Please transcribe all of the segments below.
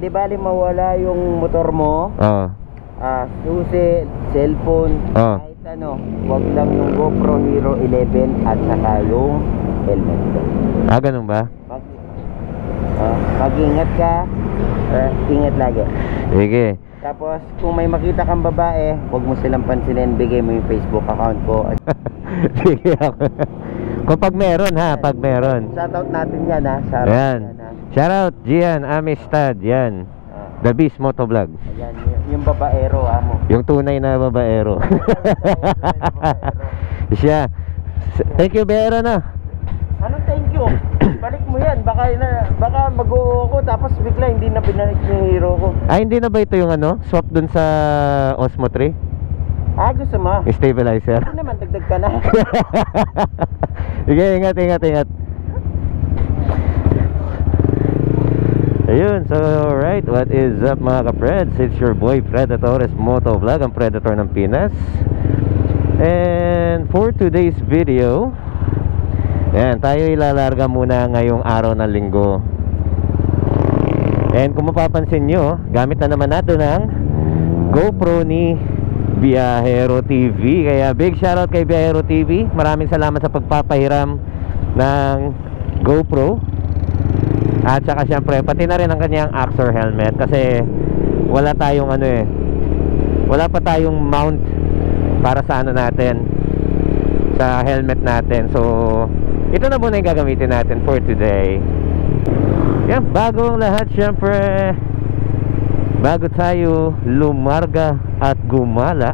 di bali mawala yung motor mo, Oo. susi, cellphone, Oo. kahit ano, wag lang yung GoPro Hero 11 at saka yung helmet ko. Ganun ba? Mag-ingat ka, ingat lagi. Sige. Tapos kung may makita kang babae, wag mo silang pansinin, bigay mo yung Facebook account ko. Sige ako. Kapag meron ha, pag meron. Shoutout natin yan ha. Ayan. Shoutout Gian Amistad, yan. The Beast Motovlog. Ayan, yung babaero mo. Yung tunay na babaero. Siya. Thank you, Bero na. Anong thank you? Balik mo yan. Baka mag-oo ako tapos bigla hindi na pinalik yung hero ko. Hindi na ba ito yung ano? Swap dun sa Osmo 3? Gusto mo? Yung stabilizer. Hindi naman, dagdag ka na. Sige, ingat. Ayun, so right, what is up mga ka-Preds? It's your boy Predatores Motovlog, ang Predator ng Pinas. And for today's video, yan, tayo ilalarga muna ngayong araw ng linggo. And kung mapapansin nyo, gamit na naman natin ang GoPro ni Biyahero TV. Kaya big shoutout kay Biyahero TV. Maraming salamat sa pagpapahiram ng GoPro. At saka syempre pati na rin ang kanyang Axor helmet. Kasi wala tayong wala pa tayong mount para sa natin, sa helmet natin. So ito na muna yung gagamitin natin for today. Yan, bago ang lahat, syempre bago tayo lumarga at gumala,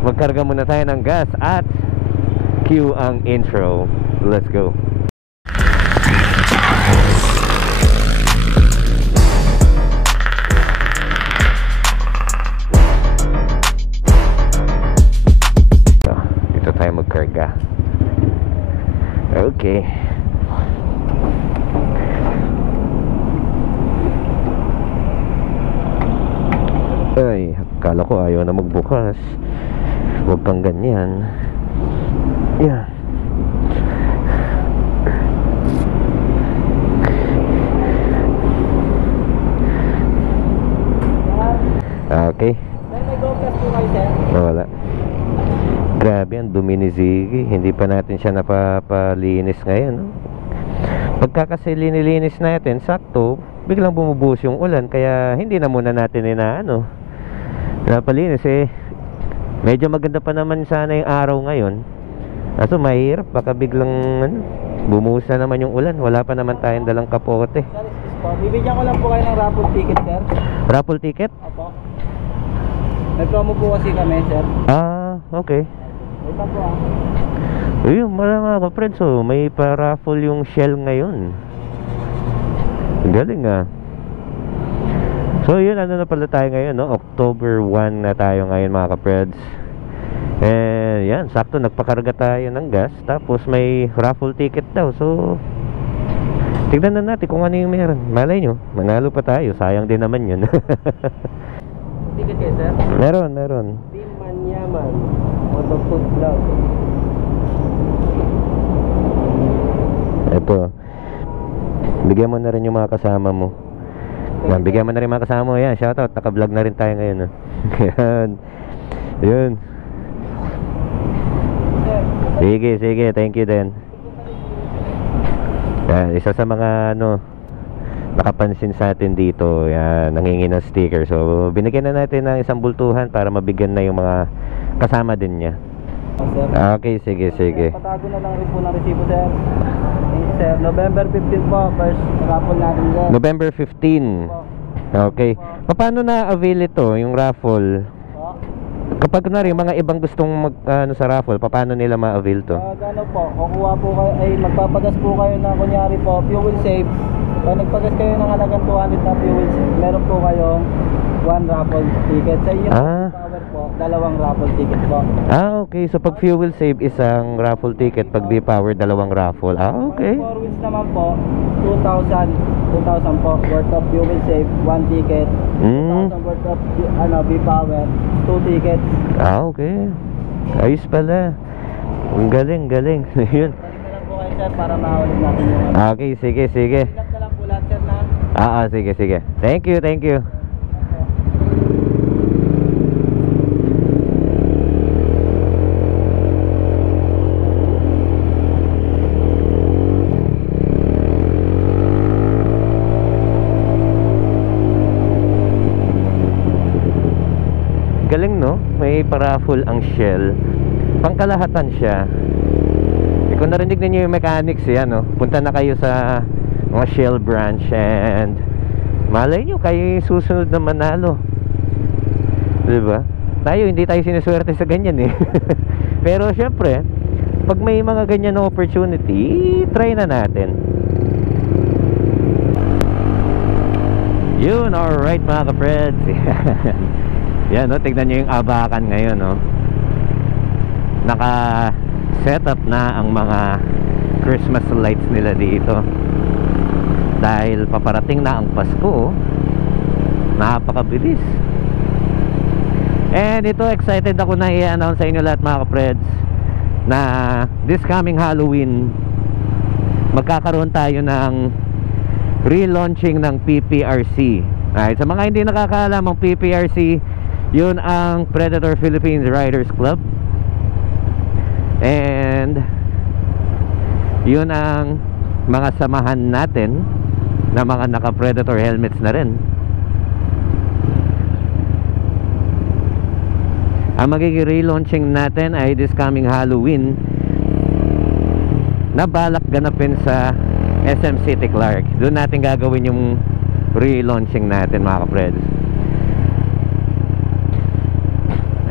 magkarga muna tayo ng gas at cue ang intro. Let's go. Dito tayo magkarga. Okay. Ay, akala ko ayaw na magbukas. Huwag kang ganyan. Yan. Okay. May GoPro po kayo, sir? Wala. Grabe, ang dumi ni Ziggy. Hindi pa natin siya napapalinis ngayon, no? Pagka kasi linilinis natin, sakto, biglang bumubuhos yung ulan. Kaya hindi na muna natin napalinis medyo maganda pa naman sana yung araw ngayon. Kaso mahirap, baka biglang bumuhos na naman yung ulan. Wala pa naman tayong dalang kapote. Sir, excuse po. Bibigyan ko lang po kayo ng raffle ticket, sir. Raffle ticket? Opo. May promo po kasi kami, sir. Okay. Wait lang po Ayun, mga ka-friends, may pa-raffle yung Shell ngayon. Galing So yun, na pala tayo ngayon, no? October 1 na tayo ngayon mga ka-Preds. And yan, sakto nagpakarga tayo ng gas. Tapos may raffle ticket daw. So tignan na natin kung ano yung meron. Malay nyo, manalo pa tayo. Sayang din naman yun. ticket kayo, sir? Meron. Team Manyaman Moto Food Vlog. Ito, bigyan mo na rin yung mga kasama mo. Yan, bigyan mo na rin mga kasama mo. Yan, shoutout, naka-vlog na rin tayo ngayon. Yan. Yun. Sige, thank you din. Yan, isa sa mga nakapansin sa atin dito, yan, nangingi ng sticker. So binigyan na natin ng isang bultuhan para mabigyan na yung mga kasama din niya. Okay, sige. Patago na lang rin po ng resibo, sir. Sir, November 15 po, first raffle natin dyan. November 15. Okay. Paano na-avail ito, yung raffle? Kapag mga ibang gustong sa raffle, paano nila ma-avail to? Gano po, kukuha po kayo, magpapagas po kayo na kunyari po, fuel save. Pag nagpagas kayo ng halagang 200 na fuel save, meron po kayong 1 raffle ticket. Sa inyo power po, 2 raffle ticket po. Okay. So pag fuel save, isang raffle ticket. Pag V-Power, 2 raffle. Okay. 4 wheels naman po, 2,000 po worth of fuel save, 1 ticket. 2,000 worth of V-Power, 2 tickets. Okay. Ayos pala. Ang galing. Yun. Balik na lang po kayo, sir, para maulit natin yung Okay, sige. Ilap na lang po lahat, sir, na Sige, sige. Thank you, thank you. Galing, no? May paraffol ang Shell. Pangkalahatan siya. Kung narinig ninyo yung mechanics, yan, no? Punta na kayo sa mga Shell branch and malay nyo, kayo yung susunod na manalo. Diba? Tayo, hindi tayo sinuswerte sa ganyan, eh. Pero syempre, pag may mga ganyan na opportunity, try na natin. Yun, alright mga ka-Freds. Yan, no? Tignan nyo yung abakan ngayon, no? Naka-set up na ang mga Christmas lights nila dito. Dahil paparating na ang Pasko, napakabilis. And ito, excited ako na i-announce sa inyo lahat mga ka-Freds na this coming Halloween, magkakaroon tayo ng relaunching ng PPRC. Alright, sa mga hindi nakakaalam, ang PPRC, yun ang Predator Philippines Riders Club. And yun ang mga samahan natin na mga naka-Predator helmets na rin. Ang magiging relaunching natin ay this coming Halloween na balak ganapin sa SM City Clark. Doon natin gagawin yung relaunching natin mga ka-Freds.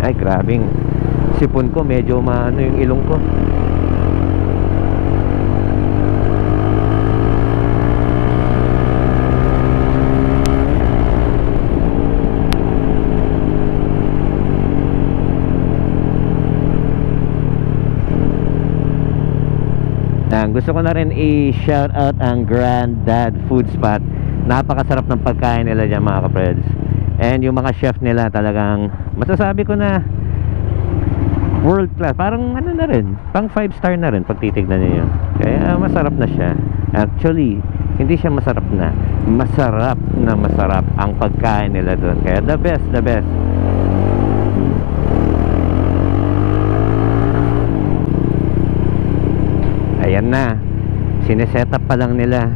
Ay, grabing sipon ko, medyo maano yung ilong ko. Gusto ko na rin i-shout out ang Granddad Food Spot. Napakasarap ng pagkain nila dyan mga ka-Freds. And yung mga chef nila talagang masasabi ko na world class. Parang ano na rin, pang 5 star na rin pag titignan niyo. Kaya masarap na siya. Actually, hindi siya masarap na masarap ang pagkain nila doon. Kaya the best, the best. Ayan na, sineset up pa lang nila.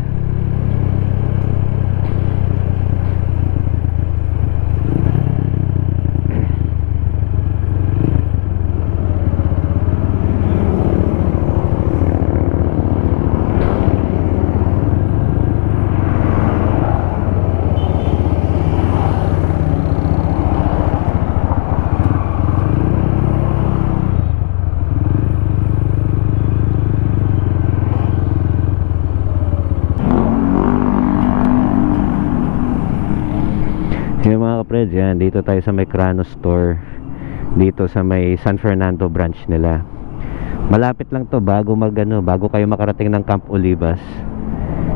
Yung mga ka-Freds, yan, dito tayo sa may Kranos store, dito sa may San Fernando branch nila. Malapit lang to bago kayo makarating ng Camp Olivas.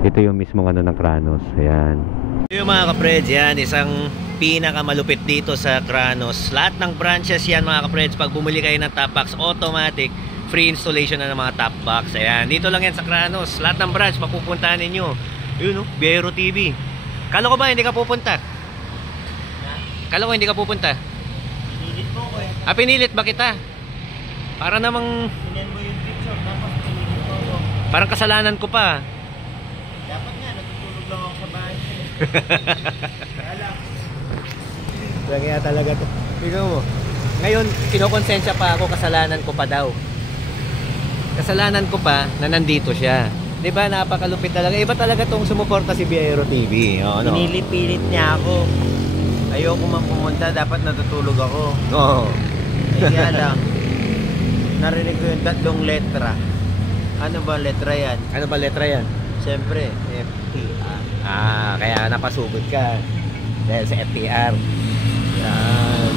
Ito yung mismong ano ng Kranos. Ayan. Yung mga ka-Freds, yan, isang pinakamalupit dito sa Kranos. Lahat ng branches yan mga ka-Freds, pag bumili kayo ng top box, automatic free installation na ng mga top box. Ayan, dito lang yan sa Kranos. Lahat ng branch mapupuntahan ninyo. Yun, Biyahero TV. Kala ko ba hindi ka pupunta? Kala ko hindi ka pupunta. Pinilit mo ko eh. Ah, pinilit ba kita? Para namang Pinan mo yung picture, tapos pinilit mo ko. parang kasalanan ko pa. Dapat nga, natutulog lang ako sa bahay. Kala. Kaya talaga to. Tingnan mo. Ngayon, kinokonsensya pa ako, kasalanan ko pa daw. Kasalanan ko pa na nandito siya. 'Di ba? Napakalupit talaga. Iba talaga tong sumuporta si Biyahero TV. Oh, no? Pinilit niya ako. Ayoko man pumunta, dapat natutulog ako. Oo. Ay kaya lang, narinig ko yung tatlong letra. Ano ba letra yan? Ano ba letra yan? Siyempre, FTR. Ah, kaya napasugod ka. Dahil sa FTR. Yan.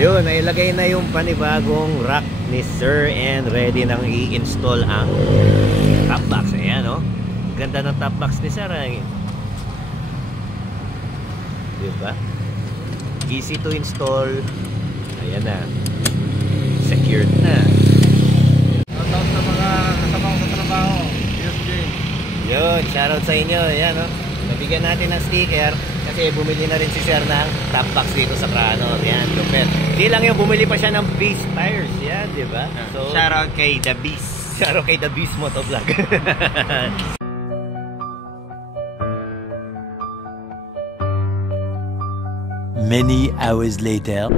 Yun, nailagay na yung panibagong rack ni Sir and ready nang i-install ang top box. Ayan, oh. Ganda ng top box ni Sir. Diba? Easy to install. Ayan na. Secured na. Shoutout sa mga kasama ko sa trabaho. Yes, Jay. Yun, shoutout sa inyo. Ayan, oh. bigyan natin ng sticker kasi bumili na rin si Sir ng top box dito sa Crano. Yan, lupet. Di lang yung bumili pa siya ng Beast tires. Yan, di ba? So, Shoutout kay The Beast. shoutout kay The Beast Motovlog. Many hours later.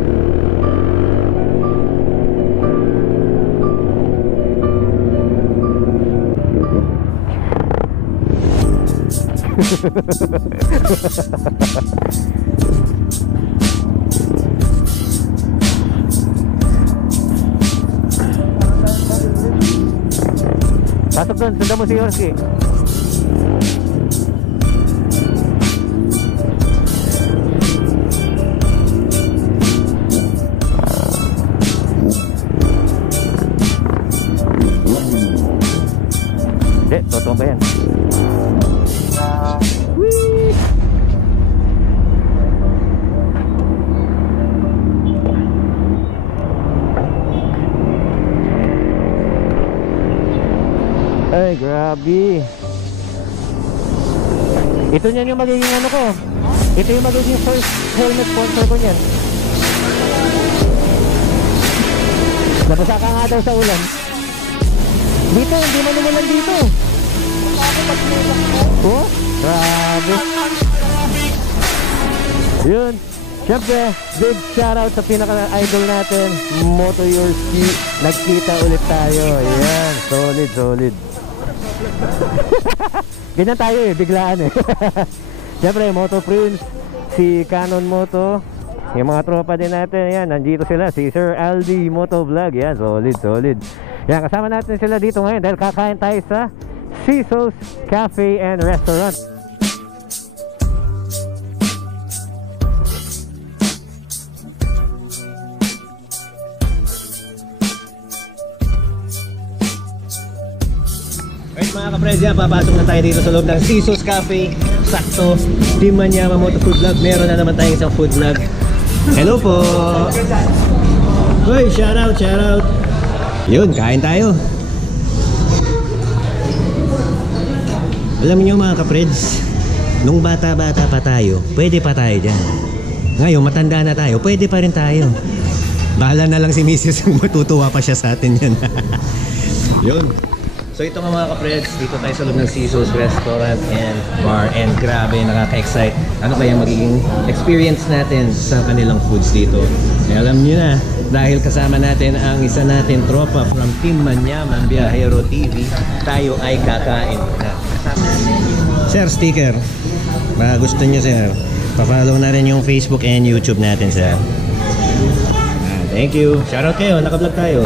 Pasok doon, sundan mo si Yorski. Hindi, totoo ba yan? Ay, grabe. Ito niyan yung magiging ano ko. Ito yung magiging first helmet sponsor ko niyan. Nabasa ka nga daw sa ulan. Dito, hindi man umulan dito. Oh, grabe. Yun. Siyempre, big shoutout sa pinaka-idol natin, Moto Yorski. Nagkita ulit tayo. Ayan, solid, solid. Ganyan tayo eh, biglaan eh. Siyempre, Moto Prince, si Canon Moto, yung mga tropa din natin, yan, nandito sila, si Sir Aldi Motovlog, yan, solid, solid. Yan, kasama natin sila dito ngayon dahil kakain tayo sa Cecil's Cafe and Restaurant. Alright mga ka-friends, yan, papasok na tayo dito sa loob ng Cecil's Cafe. Sakto, Team Manyama Moto Food Vlog. Meron na naman tayong isang food vlog. Hello po! Uy, shoutout, shoutout! Yun, kain tayo. Alam niyo mga ka-friends, nung bata-bata pa tayo, pwede pa tayo dyan. Ngayon, matanda na tayo, pwede pa rin tayo. Bahala na lang si Mrs. kung matutuwa pa siya sa atin yan. Yun. So ito nga mga ka-friends, dito tayo sa loob ng Cecil's Restaurant and Bar, and grabe, nakaka-excite. Ano kaya magiging experience natin sa kanilang foods dito? Eh, alam niyo na, dahil kasama natin ang isa natin tropa from Team Manyaman Biyahero TV, tayo ay kakain na. Sir, sticker. Baka gusto niyo sir, pa-follow na rin yung Facebook and YouTube natin sir. Thank you. Shoutout kayo, naka-vlog tayo.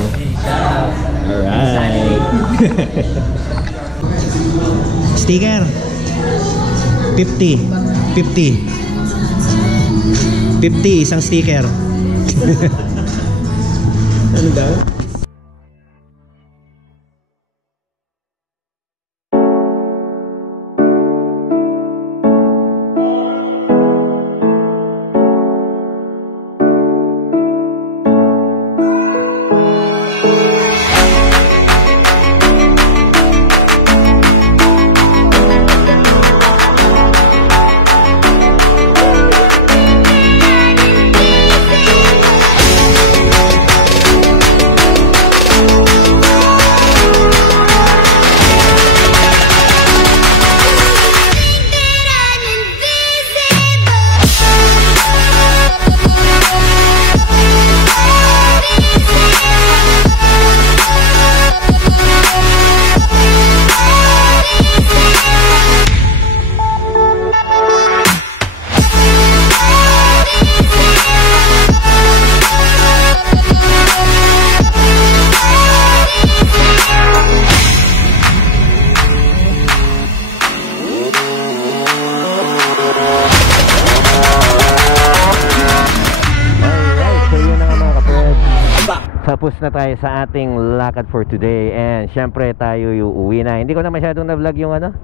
Alright. Sticker 50 isang sticker. Ano daw? Tapos na tayo sa ating lakad for today. And syempre tayo uuwi na. Hindi ko na masyadong na-vlog yung ano,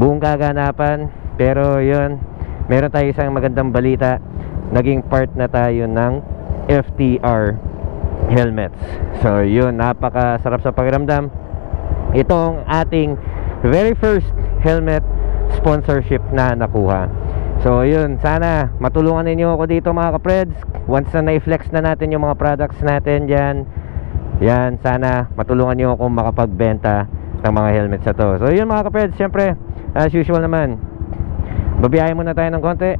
buong kaganapan. Pero yun, meron tayo isang magandang balita. Naging part na tayo ng FTR helmets. So yun, napakasarap sa pakiramdam. Itong ating very first helmet sponsorship na nakuha. So yun, sana matulungan ninyo ako dito mga kapreds. Once na na-flex na natin yung mga products natin dyan, yan, sana matulungan nyo ako makapagbenta ng mga helmets na to. So yun mga kapreds, syempre as usual naman, babiyahin muna tayo ng konti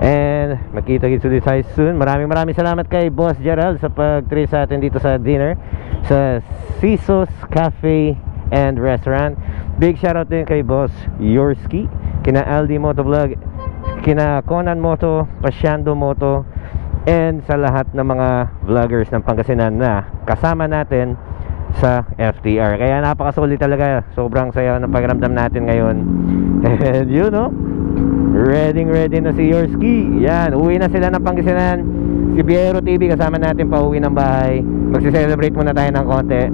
and magkita-kits ulit tayo soon. Maraming salamat kay Boss Gerald sa pag-treat sa atin dito sa dinner sa Sisos Cafe and Restaurant. Big shoutout din kay Boss Yorski, kina Aldi Motovlog, kina Conan Moto, Pasyando Moto, and sa lahat ng mga vloggers ng Pangasinan na kasama natin sa FTR. Kaya napakasulit talaga, sobrang saya ng pakiramdam natin ngayon. And you know, ready na si Yorski. Yan, uwi na sila ng Pangasinan. Si Biero TV kasama natin pa uwi ng bahay. Magsi-celebrate muna tayo ng konti.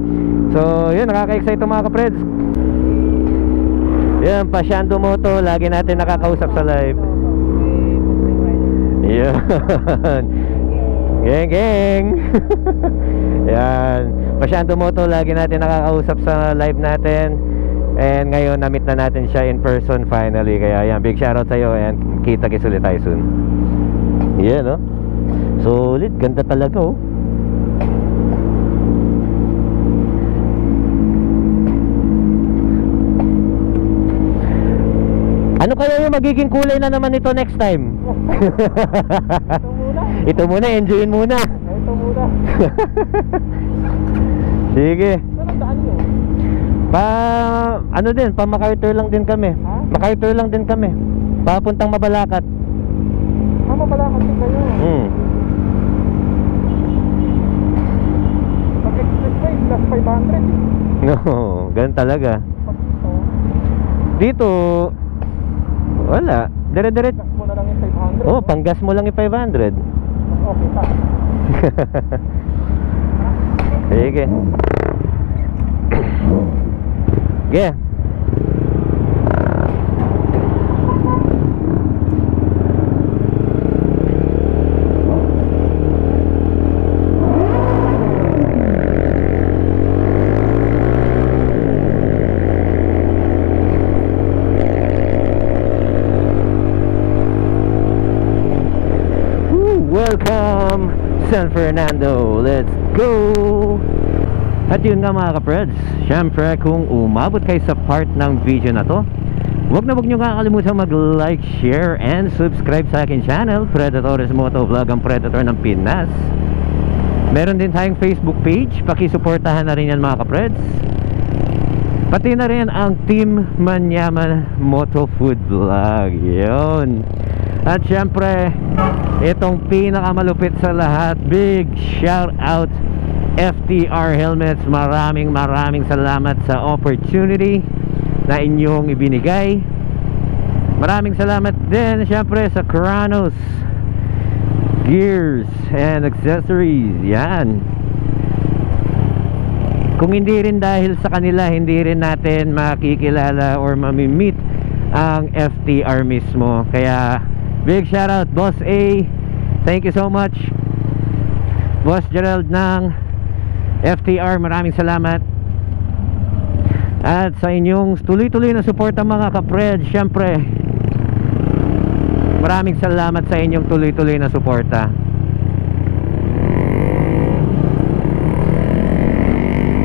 So yun, nakaka-excite mga kapreds. Yan, Pasyando Moto, lagi natin nakakausap sa live. Yan. Geng. Yan, Pasyando Moto, lagi natin nakakausap sa live natin. And ngayon, na-meet na natin siya in person finally. Kaya yan, big shoutout sa'yo and kita-kits ulit tayo soon. Yan, no? Solid, ganda talaga, oh. Ano kaya yung magiging kulay na naman ito next time? Ito muna, enjoyin muna. Ito muna. Sige. Saan daan nyo? Ano din, pa MacArthur lang din kami. Ha? MacArthur lang din kami. Papuntang Mabalacat. Mabalacat din kayo. Pag-expressway, plus 500. No, ganun talaga. Dito, wala. Dire-diret. Gas mo na lang yung 500. Oh, panggas mo lang yung 500. Okay, pa. Sige. Yeah. Welcome San Fernando, let's go! At yun nga mga kapreds, syempre kung umabot kayo sa part ng video na to, wag nyo kakalimutan mag-like, share, and subscribe sa akin channel, Predatores Motovlog, ang Predator ng Pinas. Meron din tayong Facebook page, pakisuportahan na rin yan mga kapreds. Pati na rin ang Team Manyaman Moto Food Vlog, yun. At syempre, itong pinakamalupit sa lahat, big shout out FTR Helmets. Maraming salamat sa opportunity na inyong ibinigay. Maraming salamat din syempre sa Kranos Gears and Accessories. Yan. Kung hindi rin dahil sa kanila, hindi rin natin makikilala or mamimit ang FTR mismo. Kaya big shout out Boss A, thank you so much. Boss Gerald ng FTR, maraming salamat. At sa inyong tuloy-tuloy na suporta mga kapred, syempre maraming salamat sa inyong tuloy-tuloy na suporta.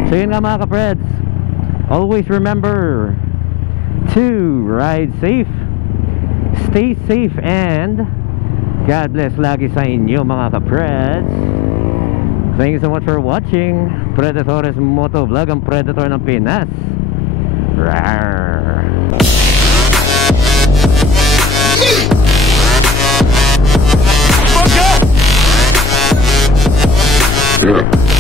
So yun nga mga kapreds, always remember to ride safe, stay safe, and God bless lagi sa inyo mga kapreds. Thank you so much for watching Predatores Motovlog, ang Predator ng Pinas. Rawr. Okay.